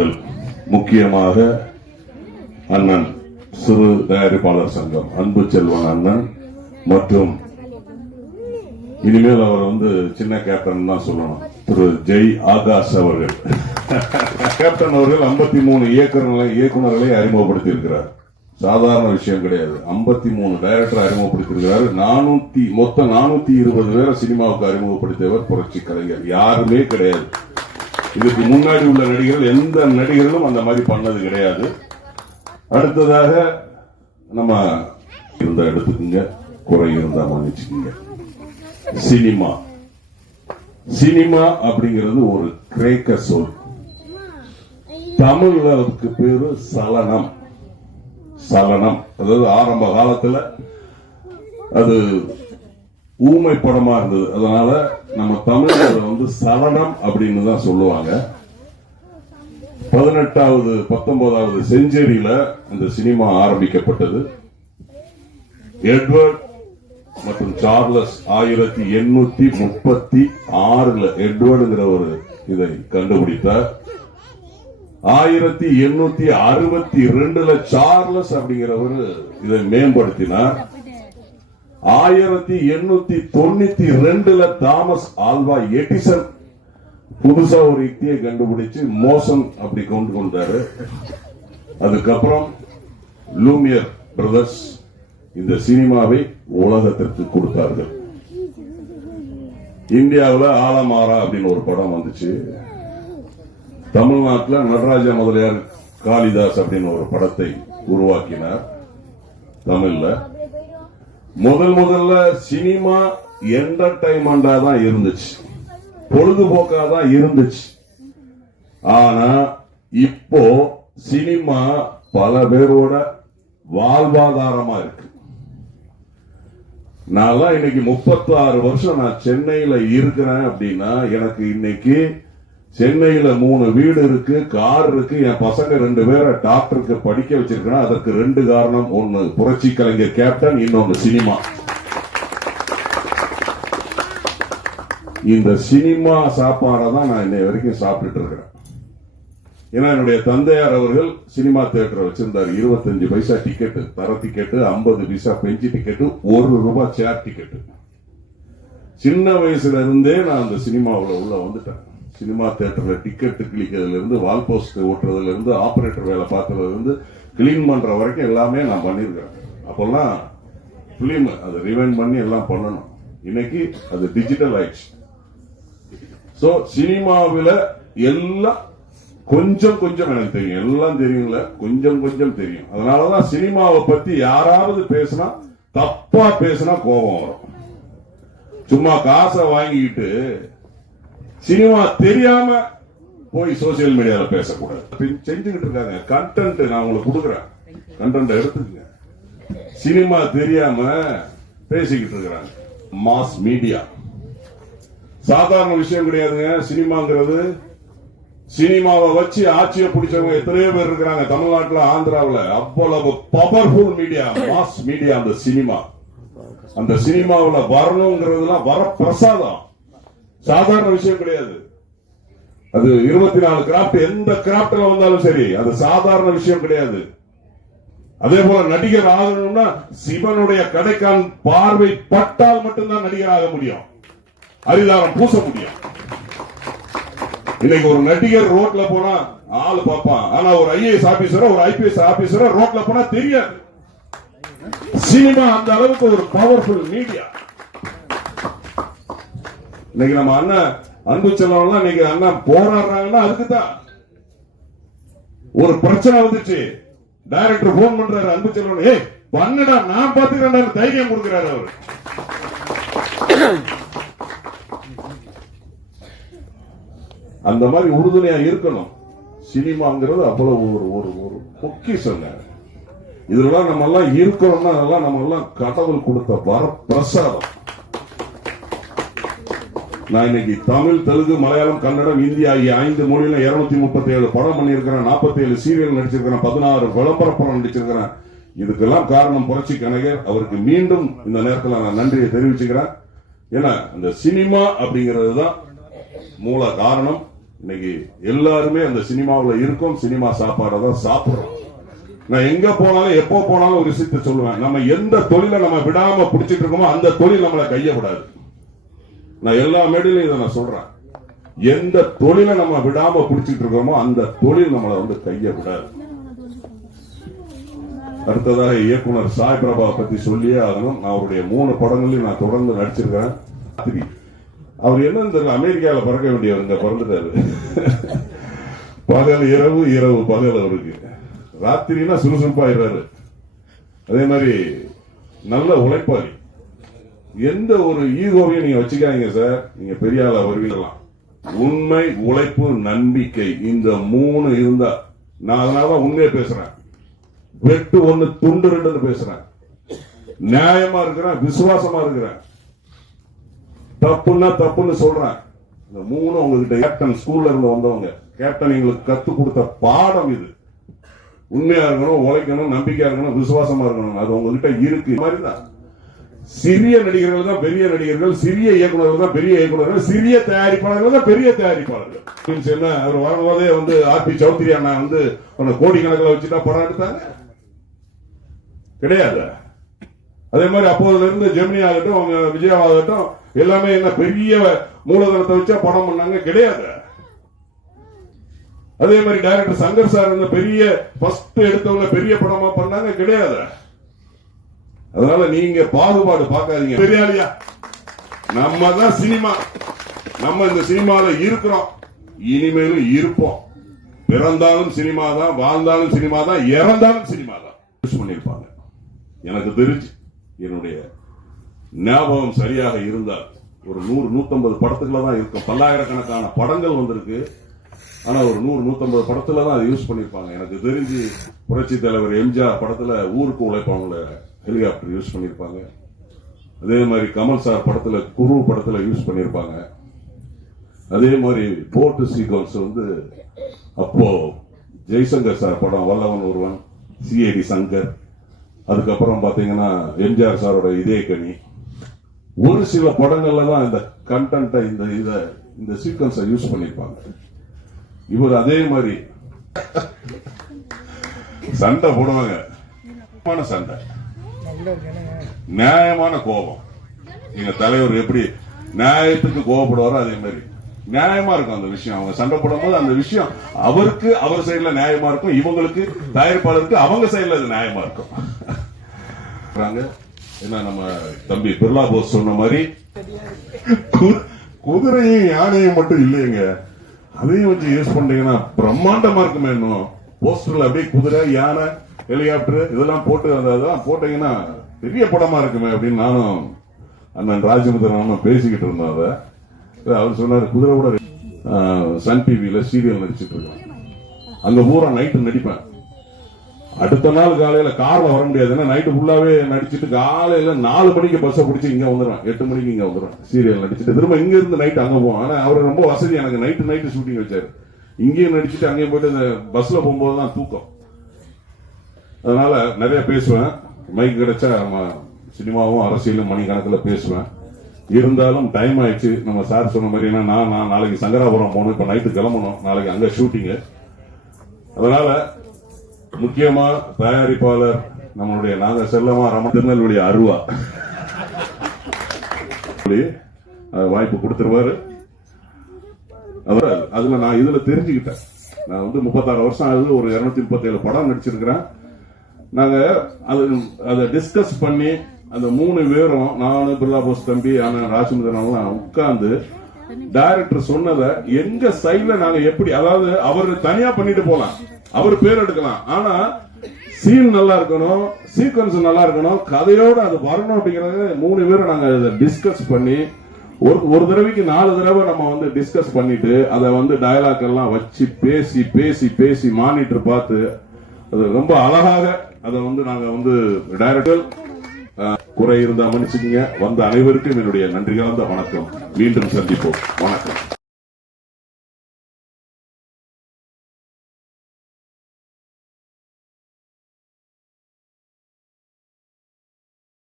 அவர்கள், முக்கியமாக அண்ணன் சிறு தயாரிப்பாளர் சங்கம் அன்பு செல்வன் அண்ணன் மற்றும் இனிமேல் அவர் சின்ன கேப்டன் தான் சொல்லணும், திரு ஜெய் ஆகாஷ் அவர்கள். கேப்டன் அவர்கள் 53 இயக்குநர்களை அறிமுகப்படுத்தி இருக்கிறார். சாதாரண விஷயம் கிடையாது. 53 டைரக்டர் அறிமுகப்படுத்தியிருக்கிறார். மொத்தம் 420 பேரை சினிமாவுக்கு அறிமுகப்படுத்தியவர் புரட்சி கலைஞர். யாருமே கிடையாது. இதுக்கு முன்னாடி உள்ள நடிகர்கள் எந்த நடிகர்களும் அந்த மாதிரி பண்ணது கிடையாது. அடுத்ததாக நம்ம இருந்தா எடுத்துக்கோங்க, குறை இருந்தா மன்னிச்சுக்கோங்க. சினிமா அப்படிங்கிறது ஒரு கிரேக்க சொல். தமிழ்ல அதுக்கு பேரு சலனம். அதாவது ஆரம்ப காலத்துல அது ஊமை படமா இருந்தது. அதனால நம்ம தமிழ்ல சலனம் அப்படின்னு தான் சொல்லுவாங்க. 18வது 19வது செஞ்சுரியில இந்த சினிமா ஆரம்பிக்கப்பட்டது. எட்வர்ட் மற்றும் சார்லஸ் 1836 எட்வர்டுங்கிற ஒரு இதை கண்டுபிடித்தார். 1862 சார்லஸ் அப்படிங்கிறவர் இதை மேம்படுத்தினார். 1892 தாமஸ் ஆல்வா எடிசன் புதுசா ஒரு யுக்தியை கண்டுபிடிச்சு மோஷன் அப்படி கொண்டு வந்தாரு. அதுக்கப்புறம் லூமியர் பிரதர்ஸ் இந்த சினிமாவை உலகத்திற்கு கொடுத்தார்கள். இந்தியாவில் ஆலமாரா அப்படின்னு ஒரு படம் வந்துச்சு. தமிழ்நாட்டில் நடராஜ முதலியார் காளிதாஸ் அப்படின்னு ஒரு படத்தை உருவாக்கினார். தமிழ்ல முதல்ல சினிமா என்டர்டைன்மெண்டா தான் இருந்துச்சு, பொழுதுபோக்கா தான் இருந்துச்சு. ஆனா இப்போ சினிமா பல பேரோட வாழ்வாதாரமா இருக்கு. நான் இன்னைக்கு 36 வருஷம் நான் சென்னையில இருக்கிறேன் அப்படின்னா எனக்கு இன்னைக்கு சென்னையில 3 வீடு இருக்கு, கார் இருக்கு, என் பசங்க 2 பேரை டாக்டருக்கு படிக்க வச்சிருக்கேன். அதற்கு 2 காரணம். ஒன்னு புரட்சி கலைஞர் கேப்டன், இன்னொன்னு சினிமா. இந்த சினிமா சாப்பாடை தான் நான் இன்னை வரைக்கும் சாப்பிட்டுட்டு இருக்கிறேன். ஏன்னா என்னுடைய தந்தையார் அவர்கள் சினிமா தியேட்டர் வச்சிருந்தார். 25 பைசா டிக்கெட்டு, தர டிக்கெட்டு, 50 பைசா பெஞ்சி டிக்கெட்டு, ₹1 சேர் டிக்கெட்டு. சின்ன வயசுல இருந்தே நான் அந்த சினிமாவில் உள்ள வந்துட்டேன். சினிமா தியேட்டர்ல டிக்கெட் கிளிக்கிறதுல இருந்து, வால் போஸ்ட் ஓட்டுறதுல இருந்து, ஆபரேட்டர் வேலை பார்த்ததுல இருந்து, கிளீன் பண்ற வரைக்கும் எல்லாமே நான் பண்ணிருக்கேன். அப்பெல்லாம் பிலிம் அதை ரிவைண்ட் பண்ணி எல்லாம் பண்ணணும். இன்னைக்கு அது டிஜிட்டல் ஆயிடுச்சு. சோ சினிமாவில எல்லாம் கொஞ்சம் எனக்கு தெரியும். எல்லாம் தெரியும்ல, கொஞ்சம் தெரியும். அதனாலதான் சினிமாவை பத்தி யாராவது பேசினா, தப்பா பேசினா கோபம் வரும். சும்மா காசை வாங்கிட்டு சினிமா தெரியாம போய் சோசியல் மீடியால பேசக்கூடாது. செஞ்சுக்கிட்டு இருக்காங்க. கண்டென்ட் நான் உங்களுக்கு கொடுக்குறேன், கண்டென்ட் எடுத்துக்கங்க. சினிமா தெரியாம பேசிக்கிட்டு இருக்கிறாங்க. மாஸ் மீடியா சாதாரண விஷயம் கிடையாதுங்க. சினிமாங்கிறது, சினிமாவை வச்சு ஆட்சியை பிடிச்சவங்க எத்தனையோ பேர் இருக்கிறாங்க தமிழ்நாட்டில், ஆந்திராவில். அவ்வளவு பவர்ஃபுல் மீடியா, மாஸ் மீடியா. அந்த சினிமாவில் வரணுங்கிறதுலாம் வர பிரசாதம், சாதாரண விஷயம் கிடையாது. அது 24 கிராப்ட், எந்த கிராப்ட்ல வந்தாலும் சரி, அது சாதாரண விஷயம் கிடையாது. அதே போல நடிகர் ஆகணும்னா சிவனுடைய கடைக்கால் பார்வை பட்டால் மட்டும்தான் நடிகர் ஆக முடியும், அரிதாரம் பூச முடியும். இன்னைக்கு ஒரு நடிகர் ரோட்ல போனா ஆளு பார்ப்பான். ஆனா ஒரு ஐஏஎஸ் ஆபீசரோ ஒரு ஐபிஎஸ் ஆபீசரோ ரோட்ல போனா தெரியாது. சினிமா அந்த அளவுக்கு ஒரு பவர்ஃபுல் மீடியா. இன்னைக்கு நம்ம அண்ணன் அன்பு செல்வம் இன்னைக்கு அண்ணன் போராடுறாங்கன்னா அதுக்குதான். ஒரு பிரச்சனை வந்துச்சு, டைரக்டர் போன் பண்றாரு அன்பு செல்வன், ஏய் பண்ணடா நான் பாத்துக்கிறேன் தைரியம் கொடுக்கிறாரு அவரு. அந்த மாதிரி உறுதுணையா இருக்கணும். சினிமாங்கிறது அவ்வளவு ஒரு பொக்கிஷங்க. இதெல்லாம் நம்ம எல்லாம் இருக்கிறோம்னா அதெல்லாம் நம்ம எல்லாம் கடவுள் கொடுத்த வர பிரசாதம். நான் இன்னைக்கு தமிழ், தெலுங்கு, மலையாளம், கன்னடம், இந்தி ஆகிய 5 மொழியில 237 படம் பண்ணியிருக்கிறேன், 47 சீரியல் நடிச்சிருக்கிறேன், 16 விளம்பர படம் நடிச்சிருக்கிறேன். இதுக்கெல்லாம் காரணம் புரட்சி கலைஞர். அவருக்கு மீண்டும் இந்த நேரத்தில் நான் நன்றியை தெரிவிச்சுக்கிறேன். ஏன்னா இந்த சினிமா அப்படிங்கிறது தான் மூல காரணம். இன்னைக்கு எல்லாருமே அந்த சினிமாவுல இருக்கும், சினிமா சாப்பாடை தான் சாப்பிடுறோம். நான் எங்க போனாலும் எப்போ போனாலும் ஒரு விஷயத்தை சொல்லுவேன், நம்ம எந்த தொழிலை நம்ம விடாம பிடிச்சிட்டு இருக்கோமோ அந்த தொழில் நம்மளை கைய விடாது. நான் எல்லா மேடையிலும் இதை நான் சொல்றேன், எந்த தொழிலை நம்ம விடாம பிடிச்சிட்டு இருக்கோமோ அந்த தொழில் நம்மளை வந்து கைய விடாது. அடுத்ததாக இயக்குனர் சாய் பிரபா பத்தி சொல்லியே ஆகணும். நான் அவருடைய 3 படங்களையும் நான் தொடர்ந்து நடிச்சிருக்கிறேன். அவர் என்னன்னு தெரியல, அமெரிக்காவில் பறக்க வேண்டியவர் இங்க பிறந்துட்டாரு. பகல் இரவு, இரவு பகல். அவருக்கு ராத்திரினா சுறுசுறுப்பாயிடுறாரு. அதே மாதிரி நல்ல உழைப்பாளி. எந்த ஒரு ஈகோவையும் நீங்க வச்சுக்காதீங்க சார், நீங்க பெரிய ஆளா வருவீங்களாம். உண்மை, உழைப்பு, நம்பிக்கை, இந்த 3 இருந்தா, நான் அதனாலதான் உண்மையை பேசுறேன். வெட்டு 1 துண்டு 2 பேசுறேன். நியாயமா இருக்கிறேன், விசுவாசமா இருக்கிறேன். தப்புன்னா தப்புன்னு சொல்றேன். இந்த 3 உங்ககிட்ட கேப்டன் ஸ்கூல்ல இருந்து வந்தவங்க, கேப்டன் எங்களுக்கு கத்து கொடுத்த பாடம் இது. உண்மையா இருக்கணும், உழைக்கணும், நம்பிக்கையா இருக்கணும், விசுவாசமா இருக்கணும். அது உங்ககிட்ட இருக்கு. மாதிரிதான் சிறிய நடிகர்கள் தான் பெரிய நடிகர்கள், சிறிய இயக்குநர்கள் தான் பெரிய இயக்குநர்கள், சிறிய தயாரிப்பாளர்கள் தான் பெரிய தயாரிப்பாளர்கள். அவர் வரும்போதே வந்து ஆர்பி சௌத்ரி அண்ணா வந்து கோடிக்கணக்கில் வச்சுட்டா படம் எடுத்தாங்க கிடையாது. அதே மாதிரி அப்போதுல இருந்து ஜெமினி ஆகட்டும், அவங்க விஜயாவாகட்டும், எல்லாமே என்ன பெரிய மூலதனத்தை வச்சா படம் பண்ணாங்க கிடையாது. அதே மாதிரி டைரக்டர் சங்கர் சார் இந்த பெரிய ஃபர்ஸ்ட் எடுத்தவங்க பெரிய படமா பண்ணாங்க கிடையாது. அதனால நீங்க பாகுபாடு பார்க்காதீங்க. பெரியாளியா நம்ம தான் சினிமா, நம்ம இந்த சினிமால இருக்கிறோம், இனிமேலும் இருப்போம். பிறந்தாலும் சினிமா தான், வாழ்ந்தாலும் சினிமா தான், இறந்தாலும் சினிமா தான். பண்ணிருப்பாங்க. எனக்கு தெரிஞ்சு என்னுடைய ஞாபகம் சரியாக இருந்தால் ஒரு 100-150 படத்துக்குள்ள தான் இருக்கும். பல்லாயிரக்கணக்கான படங்கள் வந்திருக்கு, ஆனா ஒரு 100-150 படத்துல தான் அதை யூஸ் பண்ணிருப்பாங்க. எனக்கு தெரிஞ்சு புரட்சி தலைவர் எம்ஜிஆர் படத்துல ஊருக்கு உழைப்பாங்கள ஹெலிகாப்டர் யூஸ் பண்ணிருப்பாங்க. அதே மாதிரி கமல் சார் படத்துல குரு படத்துல யூஸ் பண்ணிருப்பாங்க. அதே மாதிரி போர்ட் சீக்வன்ஸ் வந்து அப்போ ஜெய்சங்கர் சார் படம் வல்லவன் ஒருவன், சிஐடி சங்கர், அதுக்கப்புறம் பாத்தீங்கன்னா எம்ஜிஆர் சாரோட இதே கனி, ஒரு சில படங்கள்ல தான் இந்த கண்டென்ட் இந்த சீக்வன்ஸை யூஸ் பண்ணிருப்பாங்க. இவர் அதே மாதிரி சண்டை போடுவாங்க, சண்டை, நியாயமான கோபம். எங்க தலைவர் எப்படி நியாயத்துக்கு கோபப்படுவாரோ அதே மாதிரி நியாயமா இருக்கும் அந்த விஷயம். அவங்க சண்டை போடும் போது அந்த விஷயம் அவருக்கு அவர் சைடுல நியாயமா இருக்கும், இவங்களுக்கு தயாரிப்பாளருக்கு அவங்க சைடுல அது நியாயமா இருக்கும். என்ன நம்ம தம்பி பிர்லா போஸ் சொன்ன மாதிரி குதிரையும் யானையும் மட்டும் இல்லையங்க, அதையும் வச்சு யூஸ் பண்றீங்கன்னா பிரம்மாண்டமா இருக்குமே. இன்னும் போஸ்டர்ல அப்படியே குதிரை, யானை, ஹெலிகாப்டர் இதெல்லாம் போட்டு அதெல்லாம் போட்டீங்கன்னா பெரிய படமா இருக்குமே அப்படின்னு நானும் அண்ணன் ராஜமுத்திரன் பேசிக்கிட்டு இருந்தோம். அதை அவர் சொன்னாரு, குதிரை கூட சன் டிவியில சீரியல் நடிச்சிட்டு இருக்கேன், அங்க பூரா நைட்டு நடிப்பேன். அடுத்த நாள் காலையில கார்ல வர முடியாது, நைட்டு ஃபுல்லாவே நடிச்சிட்டு காலையில 4 மணிக்கு பஸ் பிடிச்சி இங்க வந்துடுவேன், 8 மணிக்கு இங்க வந்துடுவேன், சீரியல் நடிச்சிட்டு திரும்ப இங்க இருந்து நைட்டு அங்க போவோம். ஆனா அவர் ரொம்ப வசதி, எனக்கு நைட்டு ஷூட்டிங் வச்சாரு. இங்கேயும் நடிச்சுட்டு அங்கேயும் போயிட்டு இந்த பஸ்ல போகும்போதுதான் தூக்கம். அதனால நிறைய பேசுவேன், மைக் கிடைச்சா சினிமாவும் அரசியலும் மணிக்கணக்கில் பேசுவேன். இருந்தாலும் டைம் ஆயிடுச்சு. நம்ம சார் சொன்ன மாதிரி நான் நாளைக்கு சங்கராபுரம் போகணும், இப்ப நைட்டு கிளம்பணும், நாளைக்கு அங்க ஷூட்டிங்கு. அதனால முக்கியமா தயாரிப்பாளர் நம்மளுடைய நாங்க செல்லமா திருநெல்வேலி அருவா வாய்ப்பு கொடுத்துருவாரு. அதுல நான் இதுல தெரிஞ்சுக்கிட்டேன். நான் வந்து 36 வருஷம் ஆகுது, ஒரு 237 படம் நடிச்சிருக்கிறேன். நாங்க அதை டிஸ்கஸ் பண்ணி அந்த 3 பேரும், நானு, பிர்லா போஸ் தம்பி, ராஜமுந்திரன் உட்கார்ந்து டைரக்டர் சொன்னதை எங்க சைட்ல நாங்க எப்படி, அதாவது அவரு தனியா பண்ணிட்டு போலாம், அவர் பேர் எடுக்கலாம், ஆனா சீன் நல்லா இருக்கணும், சீக்வன்ஸ் நல்லா இருக்கணும், கதையோட அது வரணும் அப்படிங்கறது 3 பேரும் நாங்க டிஸ்கஸ் பண்ணி ஒரு தடவைக்கு 4 தடவை நம்ம வந்து டிஸ்கஸ் பண்ணிட்டு அதை வந்து டயலாக் எல்லாம் வச்சு பேசி பேசி பேசி மானிட்டர் பார்த்து அது ரொம்ப அழகாக அதை வந்து நாங்க வந்து டைரக்டர் குறை இருந்தா மன்னிச்சுக்கீங்க. வந்த அனைவருக்கும் என்னுடைய நன்றி கலந்த வணக்கம். மீண்டும் சந்திப்போம். வணக்கம்.